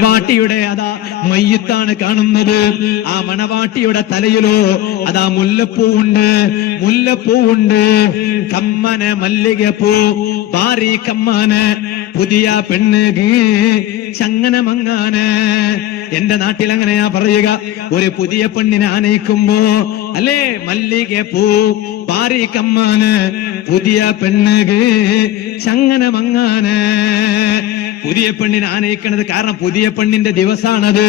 മണവാട്ടിയുടെ അതാ മയ്യിത്താണ് കാണുന്നത്. ആ മണവാട്ടിയുടെ തലയിലോ അതാ മുല്ലപ്പൂവുണ്ട്, മുല്ലപ്പൂവുണ്ട്. കമ്മന മല്ലികപ്പൂ പാറി കമ്മാന് പുതിയ പെണ്ണ് ചങ്ങന മങ്ങാന്. എന്റെ നാട്ടിൽ അങ്ങനെയാ പറയുക. ഒരു പുതിയ പെണ്ണിനെ ആനയിക്കുമ്പോ അല്ലേ മല്ലികപ്പൂ പാറി കമ്മാന് പുതിയ പെണ്ണ് ചങ്ങന മങ്ങാന്. പുതിയ പെണ്ണിനെ ആനയിക്കണത് കാരണം പുതിയ പെണ്ണിന്റെ ദിവസാണത്.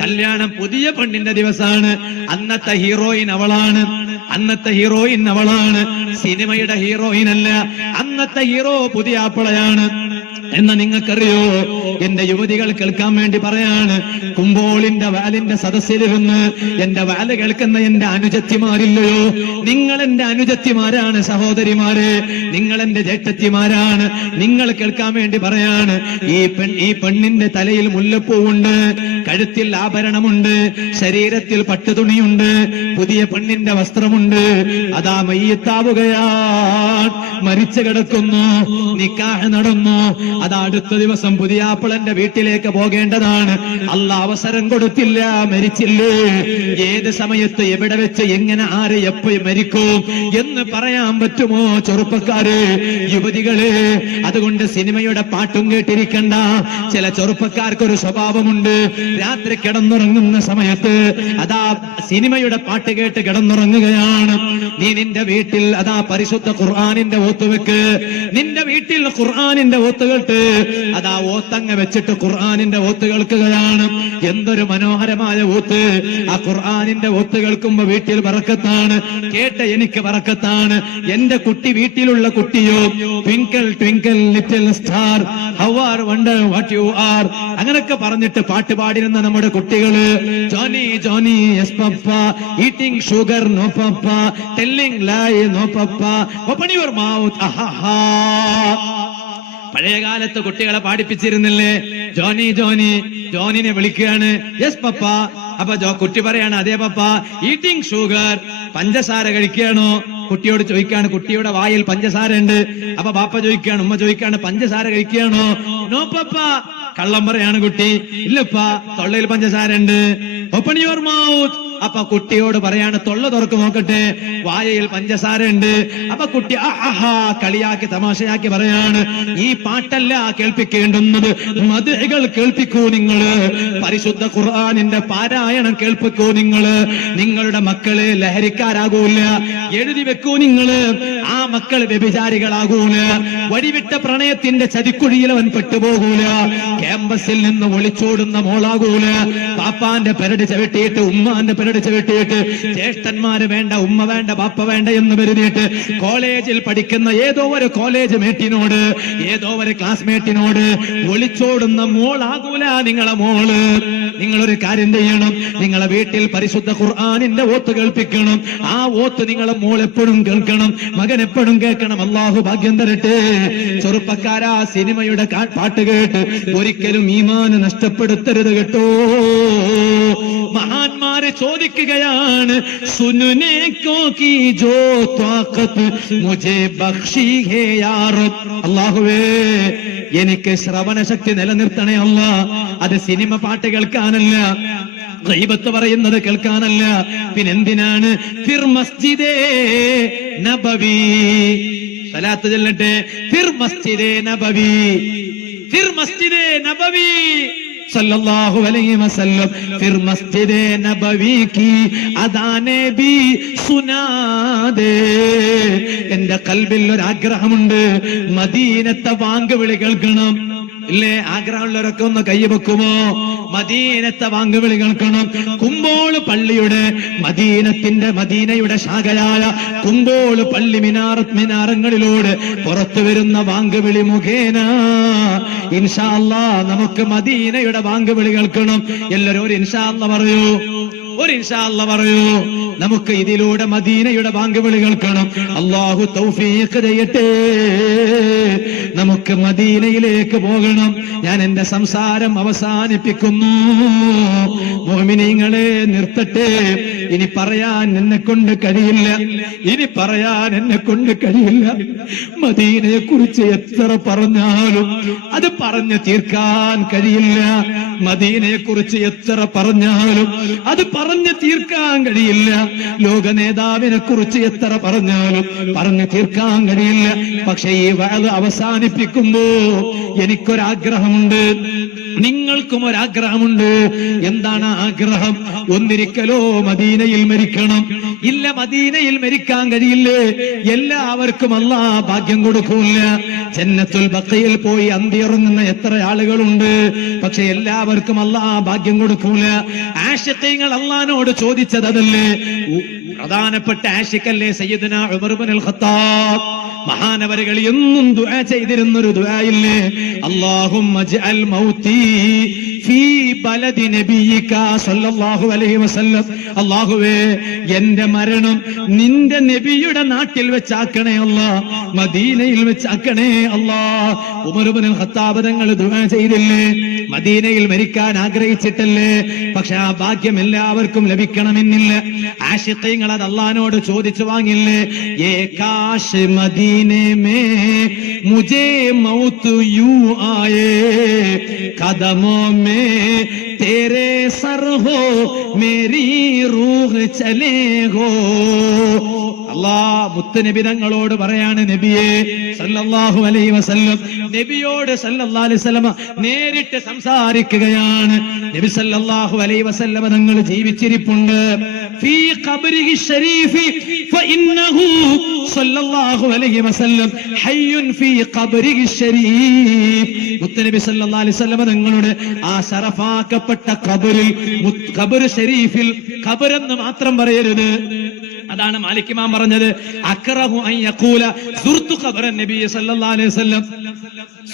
കല്യാണം പുതിയ പെണ്ണിന്റെ ദിവസാണ്. അന്നത്തെ ഹീറോയിൻ അവളാണ്, അന്നത്തെ ഹീറോയിൻ അവളാണ്, സിനിമയുടെ ഹീറോയിൻ അല്ല. അന്നത്തെ ഹീറോ പുതിയ ആപ്പിളയാണ് എന്ന് നിങ്ങൾക്കറിയോ? എന്റെ യുവതികൾ കേൾക്കാൻ വേണ്ടി പറയാണ്. കുമ്പോളിന്റെ വാലിന്റെ സദസ്സിലിരുന്ന് എന്റെ വാല് കേൾക്കുന്ന എന്റെ അനുജത്തിമാരില്ലയോ? നിങ്ങൾ എന്റെ അനുജത്തിമാരാണ് സഹോദരിമാരെ, നിങ്ങൾ എന്റെ ജേഷ്ഠത്തിമാരാണ്. നിങ്ങൾ കേൾക്കാൻ വേണ്ടി പറയാണ്. ഈ പെണ്ണിന്റെ തലയിൽ മുല്ലപ്പൂവുണ്ട്, കഴുത്തിൽ ആഭരണമുണ്ട്, ശരീരത്തിൽ പട്ടുതുണിയുണ്ട്, പുതിയ പെണ്ണിന്റെ വസ്ത്രമുണ്ട്. അതാ മയ്യിത്താവുകയാണ്, മരിച്ചു കിടക്കുന്നു, നിക്കാഹ് നടന്നു. അതാ അടുത്ത ദിവസം പുതിയ ആപ്പിളന്റെ വീട്ടിലേക്ക് പോകേണ്ടതാണ്. അല്ലാഹ് അവസരം കൊടുത്തില്ല, മരിച്ചില്ലേ. ഏത് സമയത്ത് എവിടെ വെച്ച് എങ്ങനെ ആര് എപ്പോഴും മരിക്കും എന്ന് പറയാൻ പറ്റുമോ ചെറുപ്പക്കാരെ, യുവതികളെ? അതുകൊണ്ട് സിനിമയുടെ പാട്ടും കേട്ടിരിക്കണ്ട. ചില ചെറുപ്പക്കാർക്കൊരു സ്വഭാവമുണ്ട്. രാത്രി കിടന്നുറങ്ങുന്ന സമയത്ത് അതാ സിനിമയുടെ പാട്ട് കേട്ട് കിടന്നുറങ്ങുകയാണ്. നീ നിന്റെ വീട്ടിൽ അതാ പരിശുദ്ധ ഖുർആനിന്റെ ഓത്തുവെക്ക്. നിന്റെ വീട്ടിൽ ഖുർആനിന്റെ ഓത്തുകെട്ട് അതാ ഓത്തങ്ങ വെച്ചിട്ട് ഖുർആനിന്റെ ഓത്ത് കേൾക്കുകയാണ്. എന്തൊരു മനോഹരമായ ഓത്ത്! ആ ഖുർആനിന്റെ ഓത്ത് കേൾക്കുമ്പോ വീട്ടിൽ ബറക്കത്താണ്, കേട്ട എനിക്ക് ബറക്കത്താണ്. എന്റെ കുട്ടി വീട്ടിലുള്ള കുട്ടിയോ twinkle twinkle little star how are wonder what you are അങ്ങനൊക്കെ പറഞ്ഞിട്ട് പാട്ട് പാടിരുന്ന നമ്മുടെ കുട്ടികള് Johnny Johnny yes papa, eating sugar no papa, telling lie no papa, open your mouth ആഹാ. പഴയ കാലത്ത് കുട്ടികളെ പാടിപ്പിച്ചിരുന്നില്ലേ? ജോണി ജോണി, ജോണിനെ വിളിക്കുകയാണ് യെസ് പപ്പ. അപ്പൊ കുട്ടി പറയാണ് അതേ പപ്പ. ഈറ്റിംഗ് ഷുഗർ, പഞ്ചസാര കഴിക്കുകയാണോ? കുട്ടിയോട് ചോദിക്കാണ്. കുട്ടിയുടെ വായിൽ പഞ്ചസാര ഉണ്ട്. അപ്പൊ ബാപ്പ ചോദിക്കാണ്, ഉമ്മ ചോദിക്കാണ് പഞ്ചസാര കഴിക്കുകയാണോ? നോ പപ്പ. കള്ളം പറയാണ് കുട്ടി. ഇല്ലപ്പ, തൊള്ളയിൽ പഞ്ചസാര ഉണ്ട്. Open your mouth. അപ്പൊ കുട്ടിയോട് പറയാണ് തൊള്ള തുറക്ക് നോക്കട്ടെ, വായയിൽ പഞ്ചസാര ഉണ്ട്. അപ്പൊ കുട്ടി ആഹാ കളിയാക്കി തമാശയാക്കി പറയാണ് ഈ പാട്ടല്ല കേൾപ്പിക്കേണ്ടുന്നത്, മദ്ഹുകൾ കേൾപ്പിക്കൂ നിങ്ങള്, പരിശുദ്ധ ഖുർആനിന്റെ പാരായണം കേൾപ്പിക്കൂ നിങ്ങള്. നിങ്ങളുടെ മക്കള് ലഹരിക്കാരാകൂല, എഴുതി വെക്കൂ നിങ്ങള്. ആ മക്കൾ വ്യഭിചാരികളാകൂല, വഴിവിട്ട പ്രണയത്തിന്റെ ചതിക്കുഴിയിൽ അവൻ പെട്ടുപോകൂല, ക്യാമ്പസിൽ നിന്ന് ഒളിച്ചോടുന്ന മോളാകൂല, പാപ്പാന്റെ പെരടി ചവിട്ടിയിട്ട് ഉമ്മാന്റെ പെരടി ചവിട്ടിയിട്ട് ജ്യേഷ്ഠന്മാര് വേണ്ട, ഉമ്മ വേണ്ട, ബാപ്പ വേണ്ട എന്ന് കരുതിയിട്ട് കോളേജിൽ പഠിക്കുന്ന ഏതോ ഒരു കോളേജ് മേറ്റിനോട്, ഏതോ ഒരു ക്ലാസ്മേറ്റിനോട് ഒളിച്ചോടുന്ന മോളാകൂല നിങ്ങളെ മോള്. നിങ്ങളൊരു കാര്യം ചെയ്യണം, നിങ്ങളെ വീട്ടിൽ പരിശുദ്ധ ഖുർആനിന്റെ ഓത്ത് കേൾപ്പിക്കണം. ആ ഓത്ത് നിങ്ങളെ മോൾ എപ്പോഴും കേൾക്കണം, മകൻ എപ്പോഴും കേൾക്കണം. അല്ലാഹു ഭാഗ്യം തരട്ടെ. ചെറുപ്പക്കാരാ, സിനിമയുടെ പാട്ട് കേട്ട് ഒരിക്കലും ഈമാൻ നഷ്ടപ്പെടുത്തരുത് കേട്ടോ. മഹാന്മാരെ ചോദിക്കുകയാണ് സുനനെ കോ കി ജോ ത്വാഖത്ത് മുझे ബഖ്ശി ഹേ യാ റബ്ബ്. അല്ലാഹുവേ, എനിക്ക് ശ്രവണശക്തി നിലനിർത്തണേ അല്ലാ. അത് സിനിമ പാട്ട് കേൾക്കാനല്ല, ഗൈബത്ത് പറയുന്നത് കേൾക്കാനല്ല. പിന്നെന്തിനാണ്? ഫിർ മസ്ജിദേ നബവി, സലാത്ത് ചൊല്ലട്ടെ. ഫിർ മസ്ജിദേ നബവി, ഫിർ മസ്ജിദേ നബവി സല്ലല്ലാഹു അലൈഹി വസല്ലം. ഫിർ മസ്ജിദേ നബവി കി അദാനെ ബി സുനാദേ. എന്റെ കൽബിൽ ഒരു ആഗ്രഹമുണ്ട്, മദീനത്തെ വാങ്ക് വിളി കേൾക്കണം. ഇല്ലേ? ആഗ്രഹമുള്ളവരൊക്കെ ഒന്ന് കൈ വെക്കുമോ? മദീനത്തെ വാങ്ക് വിളി കേൾക്കണം. കുമ്പോള് പള്ളിയുടെ മദീനയുടെ ശാഖയായ കുമ്പോള് പള്ളി മിനാരങ്ങളിലൂടെ പുറത്തു വരുന്ന വാങ്ക് വിളി മുഖേന ഇൻഷാ അല്ലാഹ് നമുക്ക് മദീനയുടെ വാങ്ക് വിളി കേൾക്കണം. എല്ലാവരും ഒരു ഇൻഷാ അല്ലാഹ് പറയൂ, ഒരു ഇൻഷാ അല്ലാഹ് പറയൂ. നമുക്ക് ഇതിലൂടെ മദീനയുടെ വാങ്ക് വിളി കേൾക്കണം. അല്ലാഹു തൗഫീഖ് ചെയ്യട്ടെ. നമുക്ക് മദീനയിലേക്ക് പോകണം. ഞാൻ എന്റെ സംസാരം അവസാനിപ്പിക്കുന്നു. മുഅ്മിനീങ്ങളെ നിർത്തട്ടെ. ഇനി പറയാൻ എന്നെ കൊണ്ട് കഴിയില്ല, ഇനി പറയാൻ എന്നെ കൊണ്ട് കഴിയില്ല. മദീനയെ കുറിച്ച് എത്ര പറഞ്ഞാലും അത് പറഞ്ഞു തീർക്കാൻ കഴിയില്ല. മദീനയെ കുറിച്ച് എത്ര പറഞ്ഞാലും അത് പറഞ്ഞു തീർക്കാൻ കഴിയില്ല. ലോക നേതാവിനെ കുറിച്ച് എത്ര പറഞ്ഞാലും പറഞ്ഞു തീർക്കാൻ കഴിയില്ല. പക്ഷെ ഈ വഅദ് അവസാനിപ്പിക്കുമ്പോ എനിക്കൊരാഗ്രഹമുണ്ട്, നിങ്ങൾക്കും ഒരാഗ്രഹമുണ്ട്. എന്താണ് ആഗ്രഹം? ഒന്നിരിക്കലോ മദീനയിൽ മരിക്കണം. ഇല്ല, മദീനയിൽ മരിക്കാൻ കഴിയില്ലേ? എല്ലാവർക്കും അല്ലാഹ് ഭാഗ്യം കൊടുക്കൂല. ജന്നത്തുൽ ബഖയിൽ പോയി അന്തിയുറങ്ങുന്ന എത്ര ആളുകളുണ്ട്, പക്ഷെ എല്ലാവർക്കും അല്ലാഹ് ഭാഗ്യം കൊടുക്കൂല. ആശിഖീങ്ങൾ അല്ലാഹുവിനോട് ചോദിച്ചത് അതല്ലേ? പ്രധാനപ്പെട്ട ആശിഖല്ലേ സയ്യിദുനാ ഉമർ ഇബ്നുൽ ഖത്താബ്. മഹാനവരുകൾ എന്നും ദുആ ചെയ്തിരുന്നൊരു ദുആയില്ലേ? അല്ലാഹുമ്മ ജഅൽ മൗതി ഫീ ബലദി നബിയിക സല്ലല്ലാഹു അലൈഹി വസല്ലം. അല്ലാഹുവേ, എന്റെ മരണം നിന്റെ നബിയുടെ നാട്ടിൽ വെച്ചാക്കണേ അല്ലാഹ്, മദീനയിൽ വെച്ചാക്കണേ അല്ലാഹ്. ഉമർ ഇബ്നുൽ ഖത്താബ് തങ്ങൾ ദുആ ചെയ്തില്ലേ? മദീനയിൽ മരിക്കാൻ ആഗ്രഹിച്ചിട്ടല്ലേ? പക്ഷെ ആ ഭാഗ്യം എല്ലാവർക്കും ലഭിക്കണമെന്നില്ല. ആശിഖീങ്ങൾ അത് അല്ലാഹുവിനോട് ചോദിച്ചു വാങ്ങില്ലേ? ഏ കാശ് മദീനെ മേ മുझे मौत यूं आए, कदमों में तेरे सर हो मेरी रूह चले हो. അല്ലാഹ് മുത്തുനബി തങ്ങളോട് പറയാണ്, നബിയേ സല്ലല്ലാഹു അലൈഹി വസല്ലം, നബിയോട് സല്ലല്ലാഹു അലൈഹി വസല്ലം നേരിട്ട് സംസാരിക്കുകയാണ്. നബി സല്ലല്ലാഹു അലൈഹി വസല്ലം തങ്ങൾ ജീവിച്ചിരിപ്പുണ്ട്. ഫീ ഖബ്രിഹി ശരീഫി ഫഇന്നഹു സല്ലല്ലാഹു അലൈഹി വസല്ലം ഹയ്യുൻ ഫീ ഖബ്രിഹി ശരീഫ്. മുത്തുനബി സല്ലല്ലാഹു അലൈഹി വസല്ലം തങ്ങളുടെ ആ ശറഫാക്കപ്പെട്ട ഖബറിൽ, ഖബർ ശരീഫിൽ, ഖബർ എന്ന് മാത്രം പറയരുത്. അതാണ് മാലിക് ഇമാം പറഞ്ഞത്, അക്റഹു അൻ യഖൂല സുർതു ഖബറൻ നബി സല്ലല്ലാഹു അലൈഹി വസല്ലം,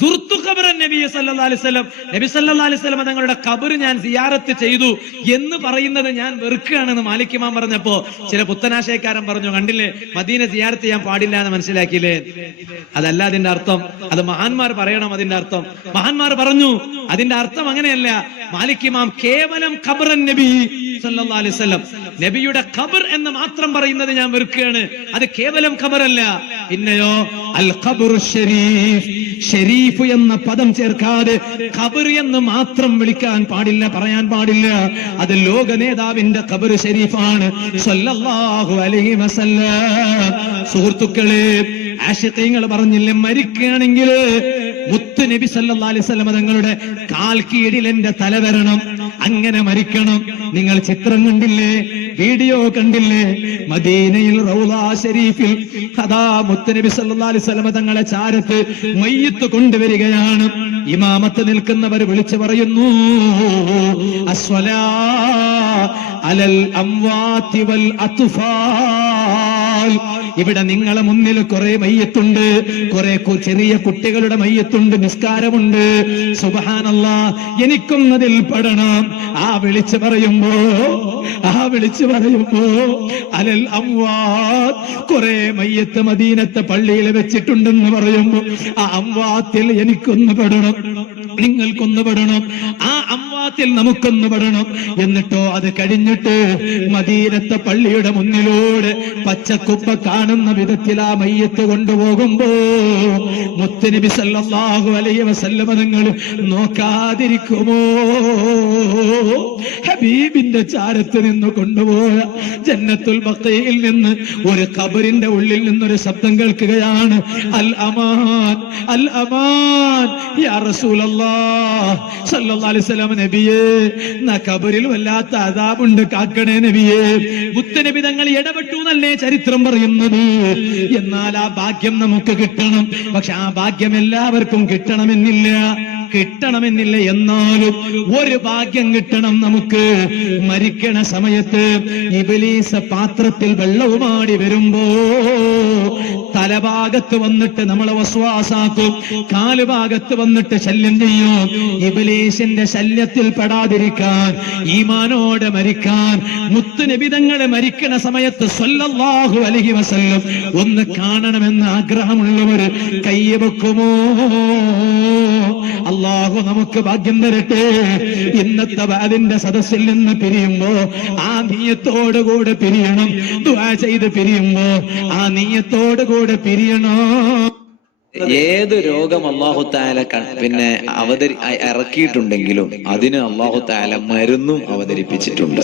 സുർതു ഖബറൻ നബി സല്ലല്ലാഹു അലൈഹി വസല്ലം, നബി സല്ലല്ലാഹു അലൈഹി വസല്ലം തങ്ങളുടെ ഖബർ ഞാൻ സിയാറത്ത് ചെയ്തു എന്ന് പറയുന്നത് ഞാൻ വെറുക്കുകയാണെന്ന് മാലിക് ഇമാം പറഞ്ഞപ്പോ ചില പുത്തനാശയക്കാരൻ പറഞ്ഞു, കണ്ടില്ലേ, മദീന സിയാറത്ത് ചെയ്യാൻ പാടില്ല എന്ന് മനസ്സിലാക്കിയില്ലേ? അതല്ല അതിന്റെ അർത്ഥം, അത് മഹാന്മാർ പറയണം. അതിന്റെ അർത്ഥം മഹാന്മാർ പറഞ്ഞു, അതിന്റെ അർത്ഥം അങ്ങനെയല്ല. മാലിക് ഇമാം കേവലം ഖബറൻ നബി സല്ലല്ലാഹു അലൈഹി വസല്ലം, നബിയുടെ ഖബർ എന്ന് മാത്രം പറയുന്നത് ഞാൻ വെറുക്കുകയാണ്. അത് കേവലം ഖബറല്ല. പിന്നെയോ അൽ ഖബറു ശരീഫ്, ഷരീഫ് എന്ന പദം ചേർക്കാതെ ഖബർ എന്ന് മാത്രം വിളിക്കാൻ പാടില്ല, പറയാൻ പാടില്ല. അത് ലോക നേതാവിന്റെ ഖബർ ശരീഫാണ് സല്ലല്ലാഹു അലൈഹി വസല്ലം. സുഹൃത്തുക്കളെ, ആശിഖീങ്ങൾ പറഞ്ഞില്ലേ, മരിക്കുകയാണെങ്കിൽ മുത്ത് നബി സല്ലല്ലാഹു അലൈഹി വസല്ലം തങ്ങളുടെ കാൽ കീഴിൽ എന്റെ തല വരണം, അങ്ങനെ മരിക്കണം. നിങ്ങൾ ചിത്രം കണ്ടില്ലേ, വീഡിയോ കണ്ടില്ലേ? മദീനയിൽ റൗളാ ശരീഫിൽ അതാ മുത്ത് നബി സല്ലല്ലാഹു അലൈഹി വസല്ലം തങ്ങളെ ചാരത്ത് മയ്യിത്ത് കൊണ്ടുവരികയാണ്. ഇമാമത്ത് നിൽക്കുന്നവർ വിളിച്ചു പറയുന്നു, അസ്വലാ അലൽ അംവാതി വൽ അത്ഫാൽ. ഇവിടെ നിങ്ങളെ മുന്നിൽ കുറെ മയ്യത്തുണ്ട്, കുറെ ചെറിയ കുട്ടികളുടെ മയ്യത്തുണ്ട്, നിസ്കാരമുണ്ട്. സുബ്ഹാനല്ലാഹ്, എനിക്കും അതിൽ പെടണം. ആ വിളിച്ചു പറയുമ്പോ അലൽ അംവാത്, കുറെ മയ്യത്ത് മദീനത്തെ പള്ളിയിൽ വെച്ചിട്ടുണ്ടെന്ന് പറയുമ്പോ ആ അംവാത്തിൽ എനിക്കൊന്ന് പെടണം, നിങ്ങൾക്കൊന്ന് പെടണം, ആ അംവാത്തിൽ നമുക്കൊന്ന് പെടണം. എന്നിട്ടോ അത് കഴിഞ്ഞിട്ട് മദീനത്തെ പള്ളിയുടെ മുന്നിലൂടെ പച്ചക്കുപ്പ കാണുന്ന വിധത്തിൽ ആ മയ്യത്ത് കൊണ്ടുപോകുമ്പോ മുത്തുനബി സല്ലല്ലാഹു അലൈഹി വസല്ലം നിങ്ങൾ നോക്കാതിരിക്കുമോ? ഹബീബിന്റെ ചാരത്ത് നിന്ന് കൊണ്ടുപോയ ജന്നത്തുൽ ബഖയിൽ നിന്ന് ഒരു ഖബറിന്റെ ഉള്ളിൽ നിന്നൊരു ശബ്ദം കേൾക്കുകയാണ്, അൽ അമാൻ, അൽ അമാൻ യാ റസൂലല്ലാഹ് സല്ലല്ലാഹു അലൈഹി വസല്ലം. നബിയേ, ഖബറിൽ വല്ലാത്ത അദാബുണ്ട്, കാക്കണേ നബിയേ. മുത്തുനബി തങ്ങൾ ഇടപെട്ടു എന്നല്ലേ ചരിത്രം പറയുന്നത്. എന്നാൽ ആ ഭാഗ്യം നമുക്ക് കിട്ടണം. പക്ഷെ ആ ഭാഗ്യം എല്ലാവർക്കും കിട്ടണമെന്നില്ല. എന്നാലും ഒരു ഭാഗ്യം കിട്ടണം നമുക്ക്. മരിക്കണ സമയത്ത് ഇബ്ലീസ് പാത്രത്തിൽ വെള്ളവുമാടി വരുമ്പോ തലഭാഗത്ത് വന്നിട്ട് നമ്മളെ വസ്വാസാക്കും, കാലുഭാഗത്ത് വന്നിട്ട് ശല്യം ചെയ്യും. ഇബ്ലീസിന്റെ ശല്യത്തിൽ പെടാതിരിക്കാൻ, ഈമാനോടെ മരിക്കാൻ മുത്തുനബി തങ്ങളെ മരിക്കണ സമയത്ത് സല്ലല്ലാഹു അലൈഹി വസല്ലം ഒന്ന് കാണണമെന്ന് ആഗ്രഹമുള്ളവർ കൈ വെക്കുമോ? അള്ളാഹു നമുക്ക് ഭാഗ്യം തരട്ടെ. ഇന്നത്തെ അതിന്റെ സദസ്സിൽ നിന്ന് പിരിയുമ്പോ ആ നീയത്തോടുകൂടെ പിരിയണം. ദുആ ചെയ്ത് പിരിയുമ്പോ ആ നീയത്തോടുകൂടെ പിരിയണോ. ഏത് രോഗം അല്ലാഹു തആല പിന്നെ ഇറക്കിയിട്ടുണ്ടെങ്കിലും അതിന് അല്ലാഹു തആല മരുന്നും അവതരിപ്പിച്ചിട്ടുണ്ട്.